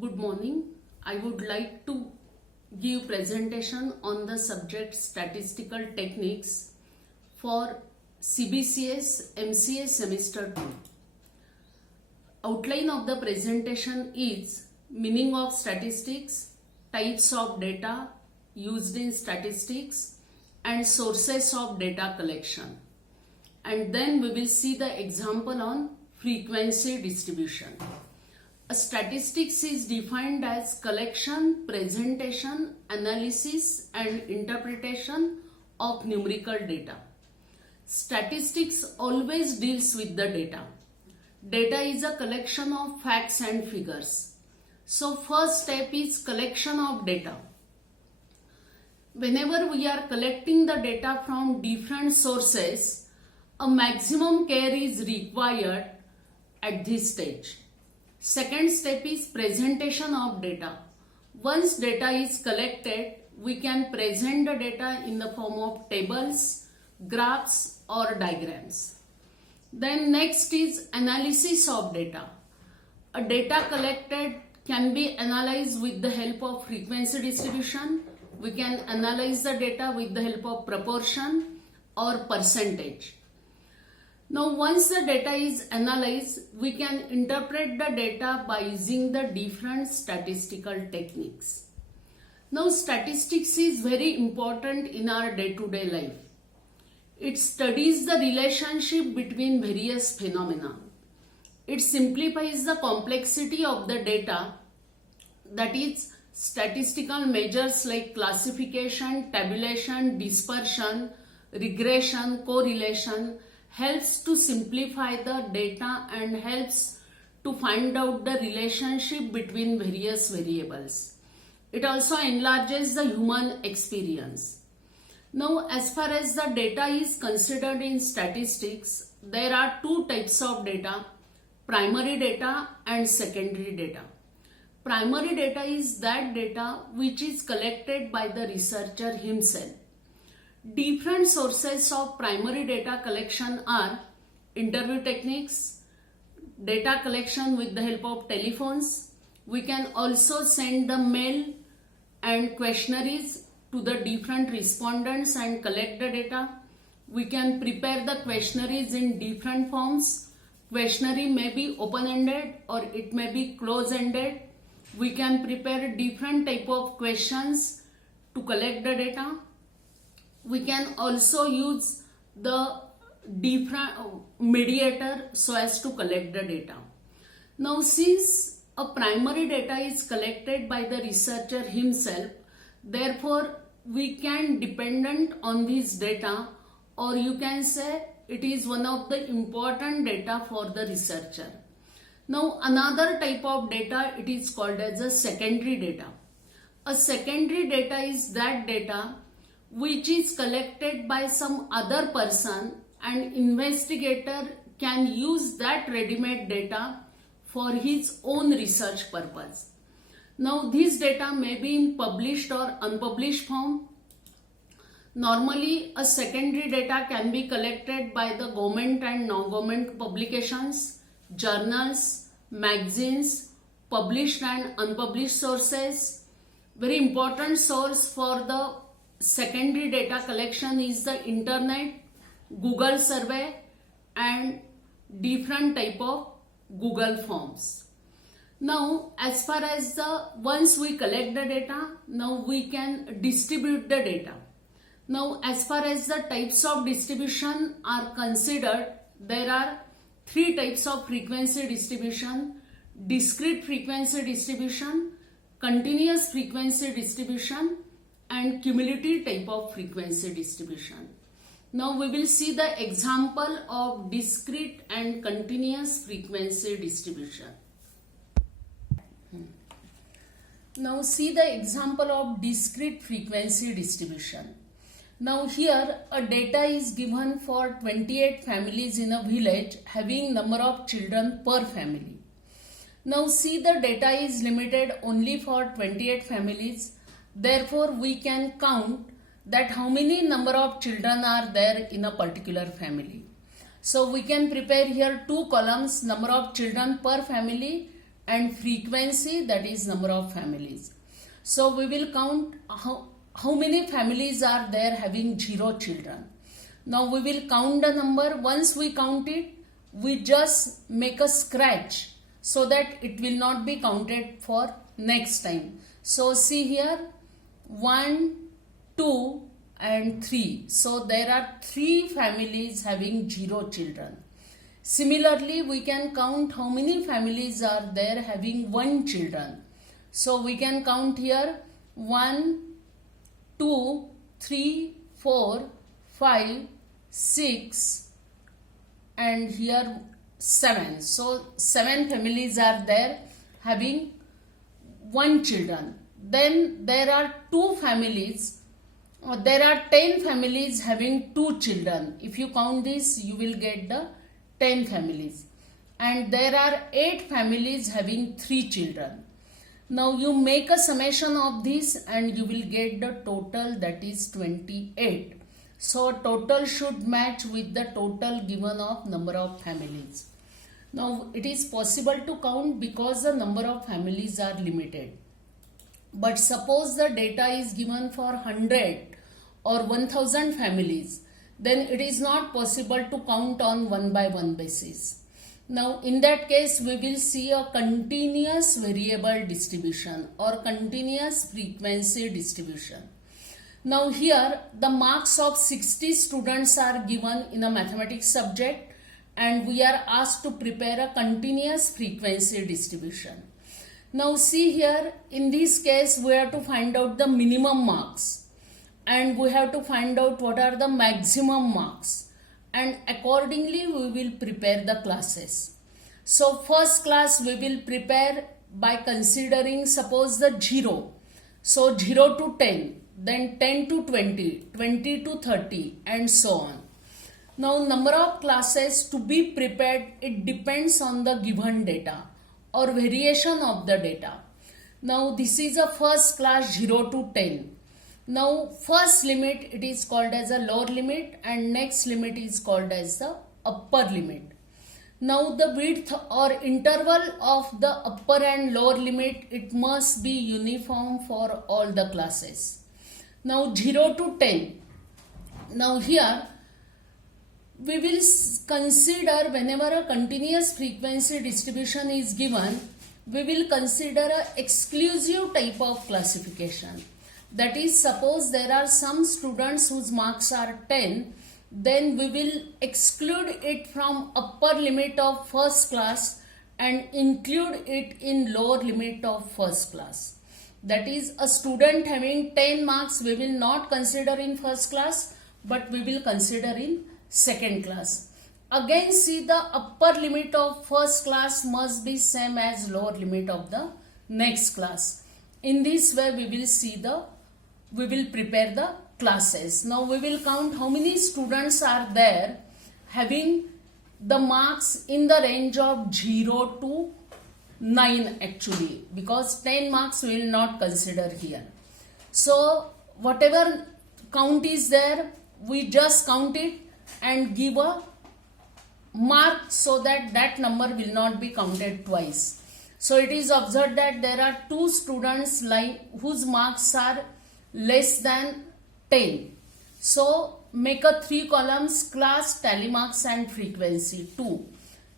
Good morning. I would like to give presentation on the subject statistical techniques for CBCS MCA semester 2. Outline of the presentation is meaning of statistics, types of data used in statistics and sources of data collection. And then we will see the example on frequency distribution. A statistics is defined as collection, presentation, analysis and interpretation of numerical data. Statistics always deals with the data. Data is a collection of facts and figures. So first step is collection of data. Whenever we are collecting the data from different sources, a maximum care is required at this stage. Second step is presentation of data. Once data is collected, we can present the data in the form of tables, graphs or diagrams. Then next is analysis of data. A data collected can be analyzed with the help of frequency distribution. We can analyze the data with the help of proportion or percentage. Now once the data is analyzed, we can interpret the data by using the different statistical techniques. Now statistics is very important in our day-to-day life. It studies the relationship between various phenomena. It simplifies the complexity of the data, that is statistical measures like classification, tabulation, dispersion, regression, correlation, helps to simplify the data and helps to find out the relationship between various variables. It also enlarges the human experience. Now, as far as the data is considered in statistics, there are two types of data, primary data and secondary data. Primary data is that data which is collected by the researcher himself. Different sources of primary data collection are interview techniques, data collection with the help of telephones. We can also send the mail and questionnaires to the different respondents and collect the data. We can prepare the questionnaires in different forms. Questionnaire may be open-ended or it may be close-ended. We can prepare different type of questions to collect the data. We can also use the different mediator so as to collect the data. Now since a primary data is collected by the researcher himself, therefore we can dependent on this data, or you can say it is one of the important data for the researcher. Now another type of data, it is called as a secondary data. A secondary data is that data which is collected by some other person and investigator can use that ready-made data for his own research purpose. Now this data may be in published or unpublished form. Normally a secondary data can be collected by the government and non-government publications, journals, magazines, published and unpublished sources. Very important source for the secondary data collection is the internet, Google survey and different type of Google forms. Now as far as once we collect the data, now we can distribute the data. Now as far as the types of distribution are considered, there are three types of frequency distribution: discrete frequency distribution, continuous frequency distribution and cumulative type of frequency distribution. Now we will see the example of discrete and continuous frequency distribution. Now see the example of discrete frequency distribution. Now here a data is given for 28 families in a village having number of children per family. Now see the data is limited only for 28 families. Therefore, we can count that how many number of children are there in a particular family. So we can prepare here two columns, number of children per family, and frequency, that is number of families. So we will count how many families are there having 0 children. Now we will count the number. Once we count it, we just make a scratch so that it will not be counted for next time. So see here, 1, 2 and 3. So there are 3 families having 0 children. Similarly, we can count how many families are there having 1 children. So we can count here 1, 2, 3, 4, 5, 6 and here 7. So 7 families are there having 1 children. Then there are 2 families, there are 10 families having 2 children. If you count this, you will get the 10 families. And there are 8 families having 3 children. Now you make a summation of this and you will get the total, that is 28. So total should match with the total given of number of families. Now it is possible to count because the number of families are limited. But suppose the data is given for 100 or 1000 families, then it is not possible to count on 1 by 1 basis. Now in that case, we will see a continuous variable distribution or continuous frequency distribution. Now here the marks of 60 students are given in a mathematics subject and we are asked to prepare a continuous frequency distribution. Now see here, in this case we have to find out the minimum marks and we have to find out what are the maximum marks, and accordingly we will prepare the classes. So first class we will prepare by considering suppose the 0. So 0 to 10, then 10 to 20, 20 to 30 and so on. Now number of classes to be prepared, it depends on the given data or variation of the data. Now this is a first class 0 to 10. Now first limit, it is called as a lower limit and next limit is called as the upper limit. Now the width or interval of the upper and lower limit, it must be uniform for all the classes. Now 0 to 10. Now here we will consider, whenever a continuous frequency distribution is given, we will consider an exclusive type of classification. That is, suppose there are some students whose marks are 10, then we will exclude it from upper limit of first class and include it in lower limit of first class. That is, a student having 10 marks we will not consider in first class, but we will consider in second class. Again see, the upper limit of first class must be same as lower limit of the next class. In this way we will prepare the classes. Now we will count how many students are there having the marks in the range of 0 to 9 actually, because 10 marks we will not consider here. So whatever count is there, we just count it and give a mark so that that number will not be counted twice. So it is observed that there are 2 students whose marks are less than 10. So make a 3 columns, class, tally marks and frequency 2.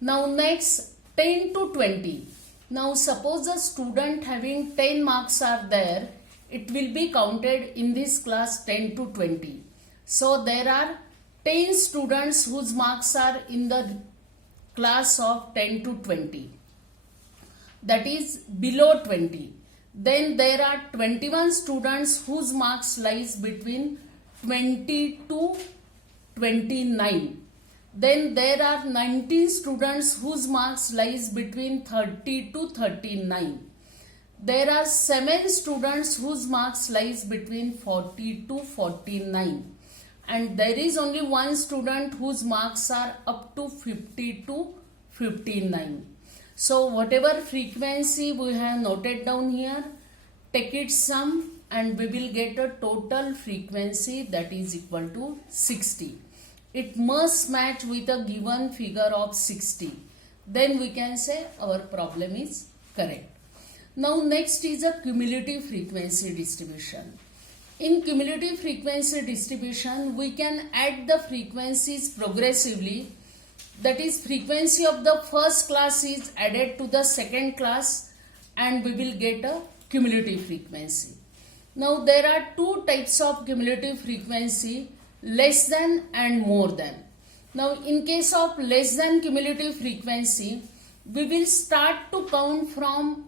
Now next 10 to 20. Now suppose a student having 10 marks are there, it will be counted in this class 10 to 20. So there are 10 students whose marks are in the class of 10 to 20. That is below 20. Then there are 21 students whose marks lies between 20 to 29. Then there are 19 students whose marks lies between 30 to 39. There are 7 students whose marks lies between 40 to 49. And there is only 1 student whose marks are up to 50 to 59. So whatever frequency we have noted down here, take its sum and we will get a total frequency that is equal to 60. It must match with a given figure of 60. Then we can say our problem is Correct. Now next is a cumulative frequency distribution. In cumulative frequency distribution, we can add the frequencies progressively. That is, frequency of the first class is added to the second class and we will get a cumulative frequency. Now there are two types of cumulative frequency, less than and more than. Now in case of less than cumulative frequency, we will start to count from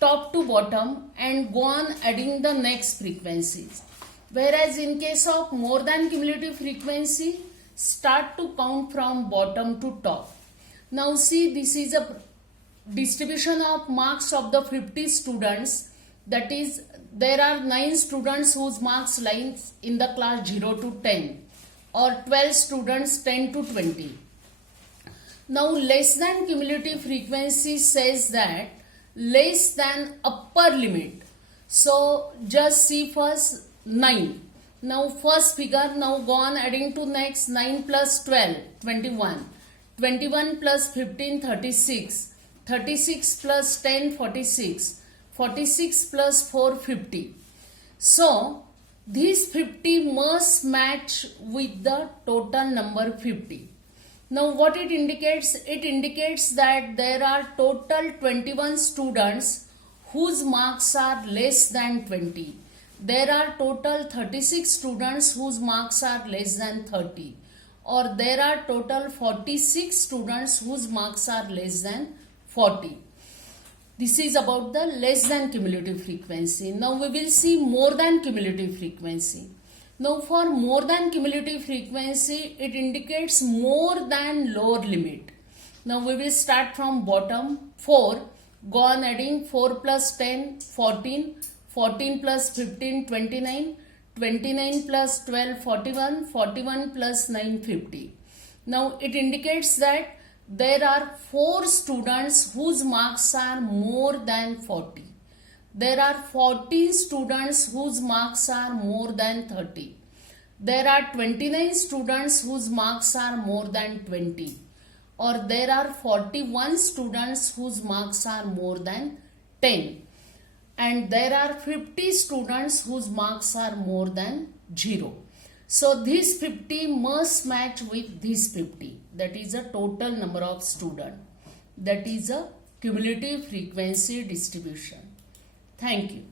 top to bottom and go on adding the next frequencies. Whereas in case of more than cumulative frequency, start to count from bottom to top. Now see, this is a distribution of marks of the 50 students. That is, there are 9 students whose marks lies in the class 0 to 10 or 12 students 10 to 20. Now less than cumulative frequency says that less than upper limit. So just see first 9. Now first figure, now go on adding to next. 9 plus 12, 21. 21 plus 15, 36. 36 plus 10, 46. 46 plus 4, 50. So these 50 must match with the total number 50. Now what it indicates? It indicates that there are total 21 students whose marks are less than 20. There are total 36 students whose marks are less than 30. Or there are total 46 students whose marks are less than 40. This is about the less than cumulative frequency. Now we will see more than cumulative frequency. Now for more than cumulative frequency, it indicates more than lower limit. Now we will start from bottom. 4, go on adding. 4 plus 10, 14. 14 plus 15, 29. 29 plus 12, 41. 41 plus 9, 50. Now it indicates that there are 4 students whose marks are more than 40. There are 14 students whose marks are more than 30. There are 29 students whose marks are more than 20. Or there are 41 students whose marks are more than 10. And there are 50 students whose marks are more than 0. So these 50 must match with these 50. That is a total number of students. That is a cumulative frequency distribution. Thank you.